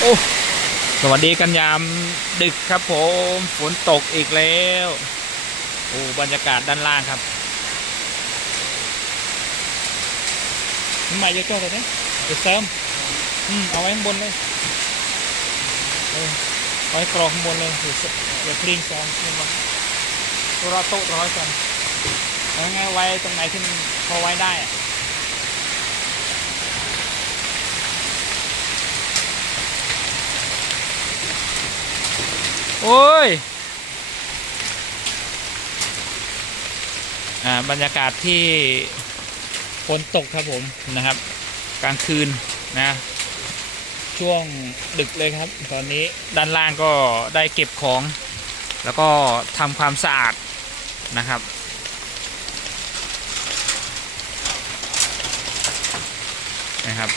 โอ้สวัสดีกันยามดึกครับผมฝนตกอีกแล้วโอ้บรรยากาศด้านล่างครับมาเยอะแค่เลยเนี่ยจะเสริมอืมเอาไว้ข้างบนเลยเออเอาไว้กรองข้างบนเลยเดี๋ยวเสเดี๋ยวคลีนซองนี่มาตัวเราโต๊ะร้อยกันเอาไงไว้ตรงไหนที่มันพอไว้ได้อะ โอ้ย อ่า บรรยากาศที่ฝนตกครับผมนะครับ กลางคืนนะ ช่วงดึกเลยครับ ตอนนี้ด้านล่างก็ได้เก็บของ แล้วก็ทำความสะอาดนะครับนะครับ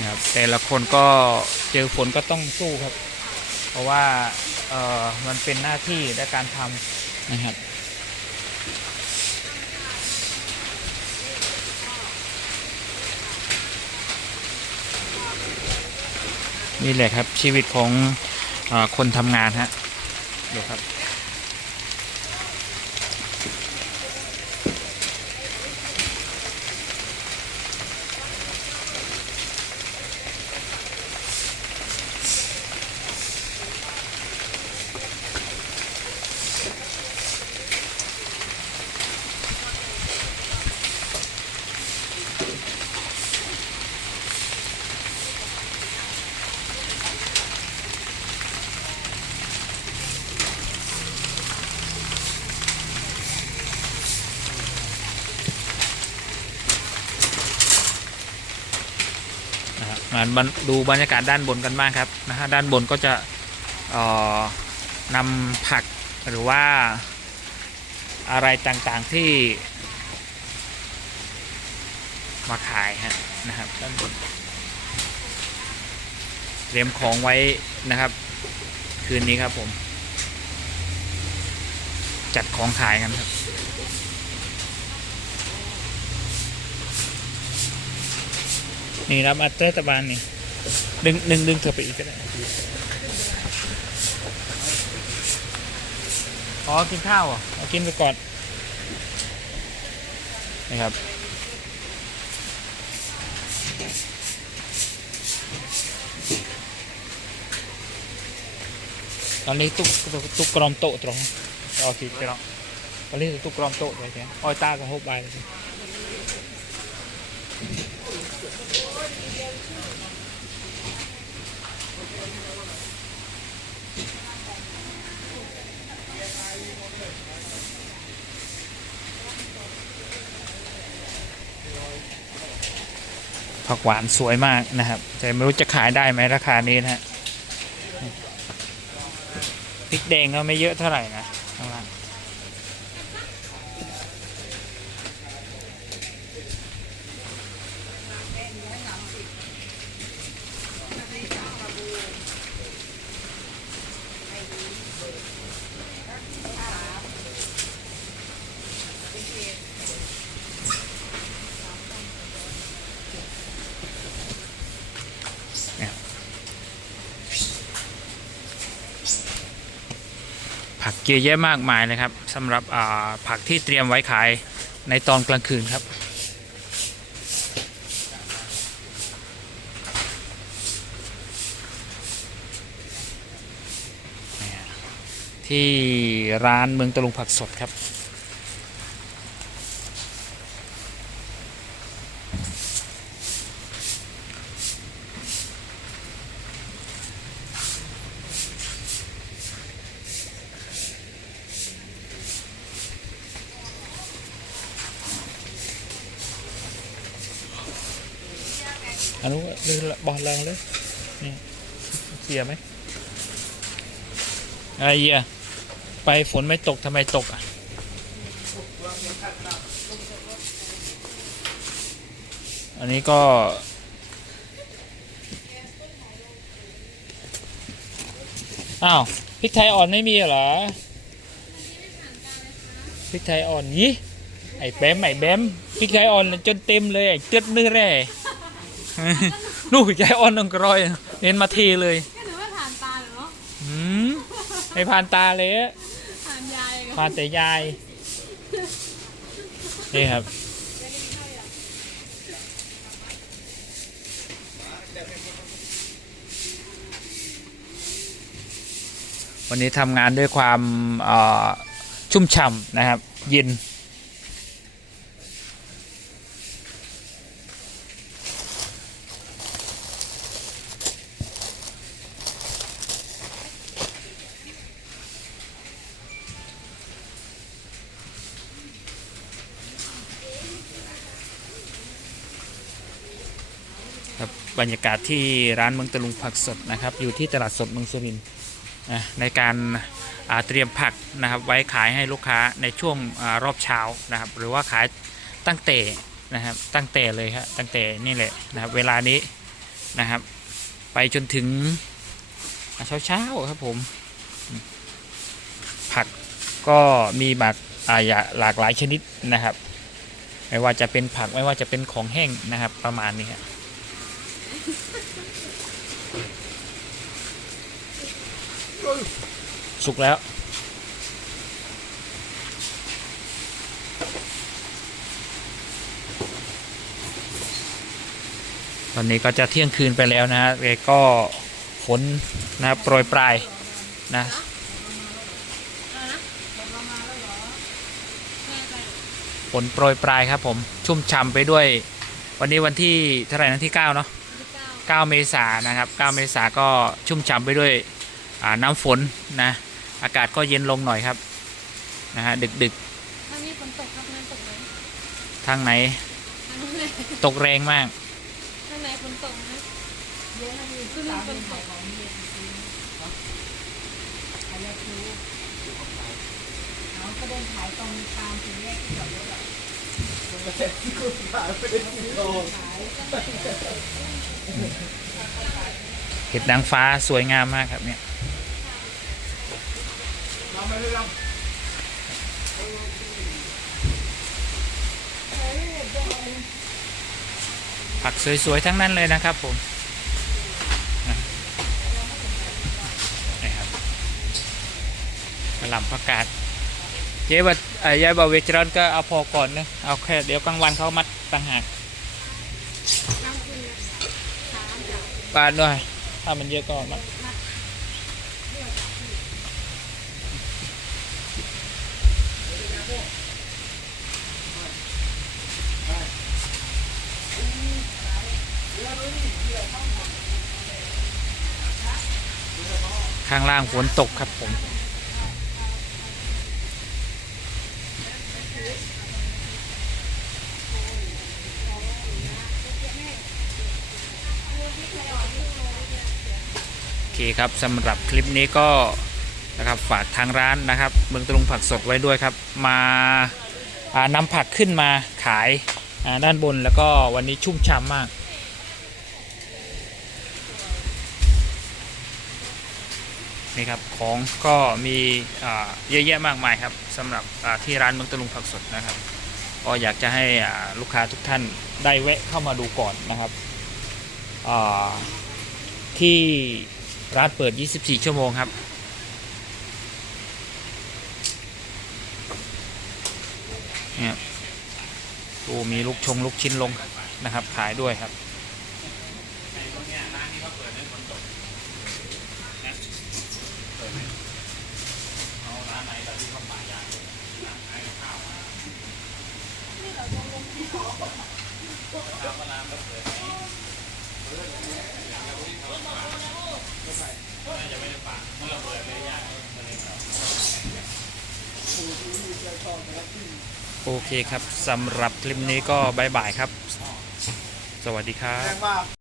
นะครับแต่ละคนก็เจอฝนก็ต้องสู้ครับ เพราะว่าเออมันเป็นหน้าที่และการทำนะครับนี่แหละครับชีวิตของอคนทำงานฮะดูครับ มาดูบรรยากาศด้านบนกันบ้างครับนะฮะด้านบนก็จะเอ่อนำผักหรือว่าอะไรต่างๆที่ มาขายฮะนะครับด้านบนเตรียมของไว้นะครับ คืนนี้ครับผม จัดของขายกันครับ นี่รับอัตราตะบานนี่ ดึงดึงดึงเธอไปอีกก็ได้ อ๋อ กินข้าวเหรอะเอากินไปก่อนนะครับตอนนี้ตุกตุกตุกกรอมโต๊ะตรงโอเคไปแล้วตอนนี้ตุกกรอมโต๊ะเลยใช่ไหมอ้อยตากับฮบใบเลย ผักหวานสวยมากนะครับ แต่ไม่รู้จะขายได้ไหมราคานี้นะฮะพริกแดงก็ไม่เยอะเท่าไหร่นะ ผักเยอะแยะมากมายนะครับสำหรับผักที่เตรียมไว้ขายในตอนกลางคืนครับ ที่ร้านเมืองตะลุงผักสดครับ อันนู้นเลยบอลแรงเลยนี่เสียไหมไอ้เหี้ยไปฝนไม่ตกทำไมตกอะอันนี้ก็ อ้าวพริกไทยอ่อนไม่มีเหรอพริกไทยอ่อนยี่ไอ้แบมไอ้แบมพริกไทยอ่อนจนเต็มเลยไอ้เจ็ดนื้อแร่ นู่นพริกไทยอ่อนต้องกรอยเน้นมาเทเลยก็ถือว่าผ่านตาเนาะอืมไม่ผ่านตาเลยอะผ่านยายก็ผ่านแต่ยายนี่ครับวันนี้ทำงานด้วยความเอ่อชุ่มฉ่ำนะครับ เย็น ครับบรรยากาศที่ร้านเมืองตะลุงผักสดนะครับ อยู่ที่ตลาดสดเมืองสุรินทร์นะในการเตรียมผักนะครับไว้ขายให้ลูกค้าในช่วงอรอบเช้านะครับ หรือว่าขายตั้งแต่นะครับตั้งแต่เลยครับตั้งแต่นี่แหละนะครับเวลานี้นะครับ ไปจนถึงเช้าเช้าครับผม ผักก็มีหลากอ่าอย่าหลากหลายชนิดนะครับ ไม่ว่าจะเป็นผักไม่ว่าจะเป็นของแห้งนะครับประมาณนี้ครับ สุกแล้ว ตอนนี้ก็จะเที่ยงคืนไปแล้วนะฮะก็ฝนนะโปรยปลายนะฝนโปรยปลายครับผมชุ่มฉ่ำไปด้วย วันนี้วันที่เท่าไหร่นะที่ 9 เนาะเก้า9เมษายนนะครับ 9 เมษายนก็ชุ่มฉ่ำไปด้วย น้ำฝนนะ อากาศก็เย็นลงหน่อยครับนะฮะดึกดึกถ้ามีฝนตกครับนั้นตกไหมๆทางไหน ทางนู้นเลยตกแรงมาก ทางไหนฝนตกไหมเยอะนะมีคือฝนตกเขาก็เดินขายตรงตามสี่แยกที่จอดรถอะ เห็ดนางฟ้าสวยงามมากครับเนี่ยผักสวย ๆ ทั้งนั้นเลยนะครับผมนะนี่ครับกระหล่ำผักกาดเจ๊บัดเอ่อยายบอกเวจรอนก็เอาพอก่อนนะเอาแค่เดี๋ยวกลางวันเขามัดต่างหากปาดด้วย ถ้ามันเยอะก็มาข้างล่างฝนตกครับผม คครับสำหรับคลิปนี้ก็นะครับฝากทางร้านนะครับเมืองตะลุงผักสดไว้ด้วยครับ มาานำผักขึ้นมาขายาด้านบนแล้วก็วันนี้ชุ่มฉ่ำมากนี่ครับของก็มีเยอะแยะมากมายครับสำหรับที่ร้านเมืองตลุงผักสดนะครับก็อยากจะให้ลูกค้าทุกท่านได้แวะเข้ามาดูก่อนนะครับที่ ร้านเปิด 24 ชั่วโมงครับ เนี่ยตู้มีลูกชงลูกชิ้นลงนะครับ ขายด้วยครับ โอเคครับสำหรับคลิปนี้ก็บายบายครับ สวัสดีครับ